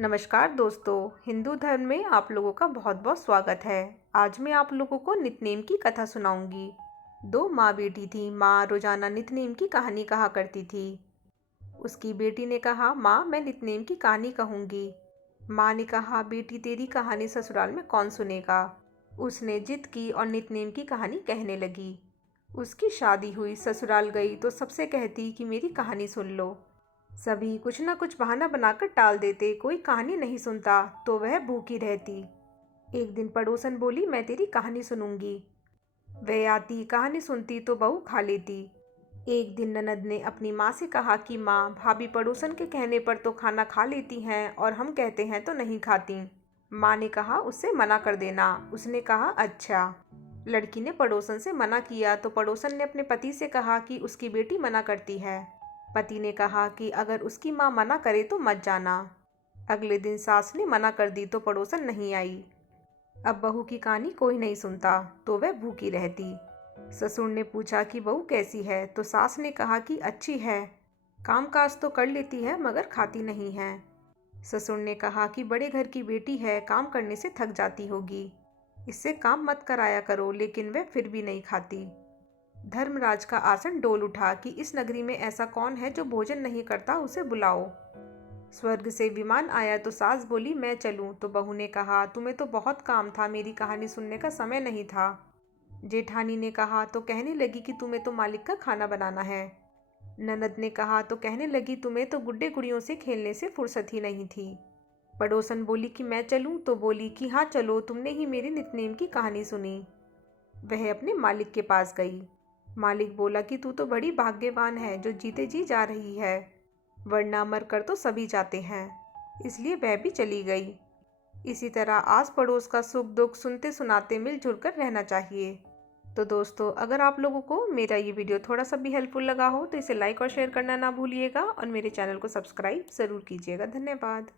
नमस्कार दोस्तों, हिंदू धर्म में आप लोगों का बहुत बहुत स्वागत है। आज मैं आप लोगों को नितनेम की कथा सुनाऊंगी। दो माँ बेटी थी। माँ रोजाना नितनेम की कहानी कहा करती थी। उसकी बेटी ने कहा, माँ मैं नितनेम की कहानी कहूंगी। माँ ने कहा, बेटी तेरी कहानी ससुराल में कौन सुनेगा। उसने जिद की और नितनेम की कहानी कहने लगी। उसकी शादी हुई, ससुराल गई तो सबसे कहती कि मेरी कहानी सुन लो। सभी कुछ न कुछ बहाना बनाकर टाल देते, कोई कहानी नहीं सुनता तो वह भूखी रहती। एक दिन पड़ोसन बोली, मैं तेरी कहानी सुनूंगी। वह आती, कहानी सुनती तो बहू खा लेती। एक दिन ननद ने अपनी माँ से कहा कि माँ, भाभी पड़ोसन के कहने पर तो खाना खा लेती हैं और हम कहते हैं तो नहीं खाती। माँ ने कहा, उससे मना कर देना। उसने कहा, अच्छा। लड़की ने पड़ोसन से मना किया तो पड़ोसन ने अपने पति से कहा कि उसकी बेटी मना करती है। पति ने कहा कि अगर उसकी माँ मना करे तो मत जाना। अगले दिन सास ने मना कर दी तो पड़ोसन नहीं आई। अब बहू की कहानी कोई नहीं सुनता तो वह भूखी रहती। ससुर ने पूछा कि बहू कैसी है तो सास ने कहा कि अच्छी है, काम काज तो कर लेती है मगर खाती नहीं है। ससुर ने कहा कि बड़े घर की बेटी है, काम करने से थक जाती होगी, इससे काम मत कराया करो, लेकिन वह फिर भी नहीं खाती। धर्मराज का आसन डोल उठा कि इस नगरी में ऐसा कौन है जो भोजन नहीं करता, उसे बुलाओ। स्वर्ग से विमान आया तो सास बोली, मैं चलूं, तो बहू ने कहा, तुम्हें तो बहुत काम था, मेरी कहानी सुनने का समय नहीं था। जेठानी ने कहा तो कहने लगी कि तुम्हें तो मालिक का खाना बनाना है। ननद ने कहा तो कहने लगी, तुम्हें तो गुड्डे गुड़ियों से खेलने से फुर्सत ही नहीं थी। पड़ोसन बोली कि मैं चलूं, तो बोली कि हाँ चलो, तुमने ही मेरी नितनेम की कहानी सुनी। वह अपने मालिक के पास गई। मालिक बोला कि तू तो बड़ी भाग्यवान है जो जीते जी जा रही है, वरना मर कर तो सभी जाते हैं। इसलिए वह भी चली गई। इसी तरह आस पड़ोस का सुख दुख सुनते सुनाते मिलजुल कर रहना चाहिए। तो दोस्तों, अगर आप लोगों को मेरा ये वीडियो थोड़ा सा भी हेल्पफुल लगा हो तो इसे लाइक और शेयर करना ना भूलिएगा और मेरे चैनल को सब्सक्राइब ज़रूर कीजिएगा। धन्यवाद।